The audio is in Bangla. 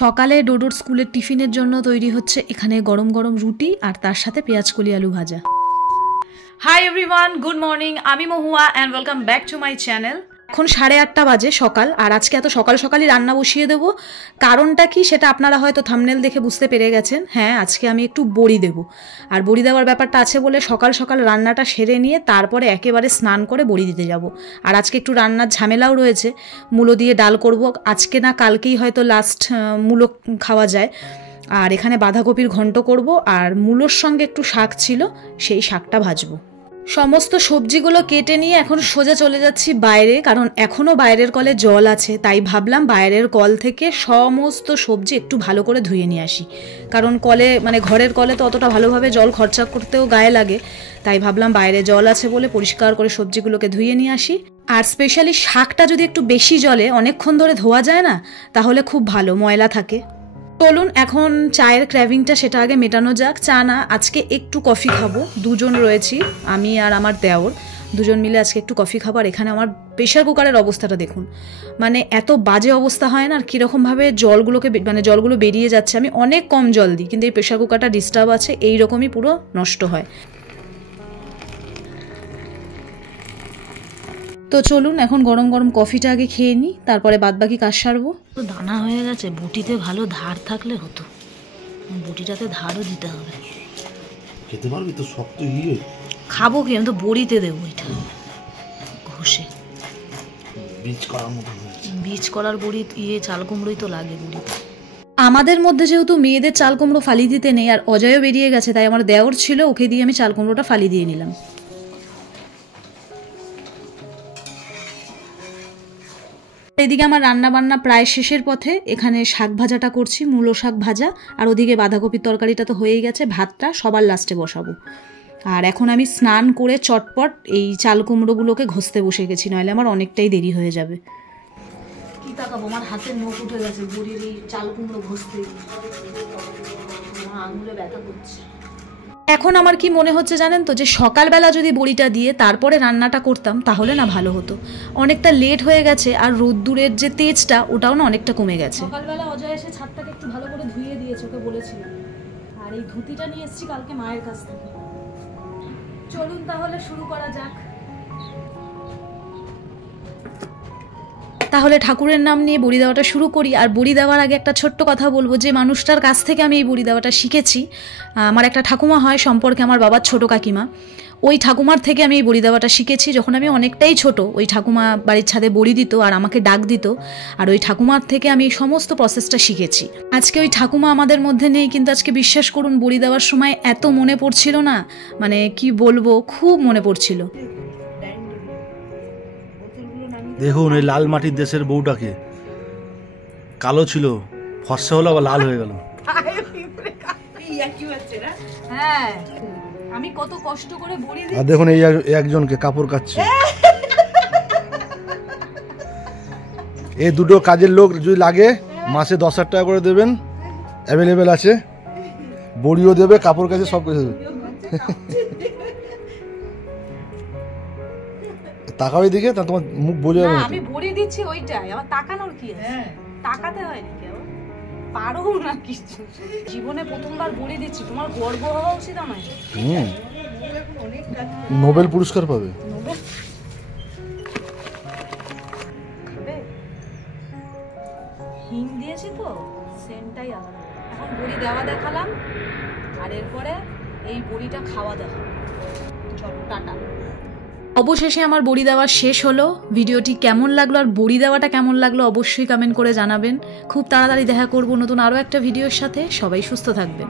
সকালে ডোডোর স্কুলের টিফিনের জন্য তৈরি হচ্ছে এখানে গরম গরম রুটি আর তার সাথে পেঁয়াজকলি আলু ভাজা। Hi everyone, good morning. আমি Mahua and welcome back to my channel. এখন 8:30 বাজে সকাল, আর আজকে এত সকাল সকালই রান্না বসিয়ে দেবো। কারণটা কি সেটা আপনারা হয়তো থাম্বনেল দেখে বুঝতে পেরে গেছেন। হ্যাঁ, আজকে আমি একটু বড়ি দেবো, আর বড়ি দেওয়ার ব্যাপারটা আছে বলে সকাল সকাল রান্নাটা সেরে নিয়ে তারপরে একেবারে স্নান করে বড়ি দিতে যাব। আর আজকে একটু রান্নার ঝামেলাও রয়েছে। মূলো দিয়ে ডাল করব, আজকে না কালকেই হয়তো লাস্ট মূলো খাওয়া যায়। আর এখানে বাঁধাকপির ঘন্ট করব, আর মূলোর সঙ্গে একটু শাক ছিল, সেই শাকটা ভাজবো। সমস্ত সবজিগুলো কেটে নিয়ে এখন সোজা চলে যাচ্ছি বাইরে, কারণ এখনও বাইরের কলে জল আছে। তাই ভাবলাম বাইরের কল থেকে সমস্ত সবজি একটু ভালো করে ধুয়ে নিয়ে আসি, কারণ কলে ঘরের কলে তো অতটা ভালোভাবে জল খরচা করতেও গায়ে লাগে। তাই ভাবলাম বাইরে জল আছে বলে পরিষ্কার করে সবজিগুলোকে ধুয়ে নিয়ে আসি। আর স্পেশালি শাকটা যদি একটু বেশি জলে অনেকক্ষণ ধরে ধোয়া যায় না, তাহলে খুব ভালো, ময়লা থাকে। চলুন এখন চায়ের ক্র্যাভিংটা সেটা আগে মেটানো যাক। চা না, আজকে একটু কফি খাবো। দুজন রয়েছি, আমি আর আমার দেওর, দুজন মিলে আজকে একটু কফি খাবো। আর এখানে আমার প্রেশার কুকারের অবস্থাটা দেখুন, এত বাজে অবস্থা হয় না, আর কীরকমভাবে জলগুলো বেরিয়ে যাচ্ছে। আমি অনেক কম জল দিই, কিন্তু এই প্রেশার কুকারটা ডিস্টার্ব আছে, এইরকমই পুরো নষ্ট হয়। তো চলুন এখন গরম গরম কফিটা আগে খেয়ে নিই, তারপরে বাদবাকি কাজ সারবো। তো দানা হয়ে গেছে, বটিতে ভালো ধার থাকলে হতো, বটিটাতে ধারও দিতে হবে। খেতে পারবি তো? শক্ত খাবো কি, আমি তো বড়িতে দেবো এটা ঘষে। বীজ করার বড়ি, চাল কুমড়োই তো লাগে বড়িতে। আমাদের মধ্যে যেহেতু মেয়েদের চাল কুমড়ো ফালি দিতে নেই, আর অজয়ও বেরিয়ে গেছে, তাই আমার দেওর ছিল, ওকে দিয়ে আমি চাল কুমড়োটা ফালি দিয়ে নিলাম। এদিকে আমার রান্না বান্না প্রায় শেষের পথে। এখানে শাক ভাজাটা করছি, মূলো শাক ভাজা, আর ওদিকে বাঁধাকপির তরকারিটা তো হয়েই গেছে, ভাতটা সবার লাস্টে বসাবো। আর এখন আমি স্নান করে চটপট এই চাল কুমড়োগুলোকে ঘষতে বসে গেছি, নইলে আমার অনেকটাই দেরি হয়ে যাবে। কি তাকাবো, আমার হাতের নখ উঠে গেছে বড়ির এই চাল কুমড়ো ঘষতে, আমার আঙুলে ব্যথা করছে। এখন আমার কি মনে হচ্ছে জানেন তো, যে সকালবেলা যদি বড়িটা দিয়ে তারপরে রান্নাটা করতাম তাহলে না ভালো হতো। অনেকটা লেট হয়ে গেছে, আর রোদ্দুরের যে তেজটা ওটাও না অনেকটা কমে গেছে। সকালবেলা অজয় এসে ছাদটাকে একটু ভালো করে ধুয়ে দিয়েছে, ওকে বলেছিলাম। আর এই ধুতিটা নিয়ে এসেছি কালকে মায়ের কাছ থেকে। চলুন তাহলে শুরু করা যাক। তাহলে ঠাকুরের নাম নিয়ে বড়ি দেওয়াটা শুরু করি। আর বড়ি দেওয়ার আগে একটা ছোট্ট কথা বলবো, যে মানুষটার কাছ থেকে আমি এই বড়ি দেওয়াটা শিখেছি, আমার একটা ঠাকুমা হয় সম্পর্কে আমার বাবার ছোট কাকিমা, ওই ঠাকুমার থেকে আমি এই বড়ি দেওয়াটা শিখেছি। যখন আমি অনেকটাই ছোট, ওই ঠাকুমা বাড়ির ছাদে বড়ি দিত আর আমাকে ডাক দিত, আর ওই ঠাকুমার থেকে আমি এই সমস্ত প্রসেসটা শিখেছি। আজকে ওই ঠাকুমা আমাদের মধ্যে নেই, কিন্তু আজকে বিশ্বাস করুন বড়ি দেওয়ার সময় এত মনে পড়ছিল না, কি বলবো, খুব মনে পড়ছিল। দেখুন এই লাল মাটির দেশের বউটাকে, কালো ছিল, ফর্সা হলো আবার লাল হয়ে গেল। হ্যাঁ, আমি কত কষ্ট করে বড়ি দিই। আর দেখুন এই একজনকে কাপড় কাচ্ছে। এই দুটো কাজের লোক যদি লাগে মাসে 10,000 টাকা করে দেবেন, অ্যাভেলেবেল আছে, বড়িও দেবে, কাপড় কাছে, সব কিছু দেবে। তাকাও দিকে, তা তোমার মুখ বোঝা যাবে না। আমি বড়ি দিচ্ছি ওইটাই, আমার তাকানোর কি আছে? তাকাতে হয় নাকি? পারো না কিছু, জীবনে প্রথমবার বড়ি দিচ্ছি, তোমার গর্ব হওয়া উচিত আমার। নোবেল পুরস্কার পাবে। হিং দিয়েছি তো, সেন্টটাই আলাদা। এখন বড়ি দেওয়া দেখালাম, আর এরপরে এই বড়িটা খাওয়া দেখাবো। চলো টাটা। অবশেষে আমার বড়ি দেওয়া শেষ হলো। ভিডিওটি কেমন লাগলো আর বড়ি দেওয়াটা কেমন লাগলো অবশ্যই কমেন্ট করে জানাবেন। খুব তাড়াতাড়ি দেখা করব নতুন আরও একটা ভিডিওর সাথে। সবাই সুস্থ থাকবেন।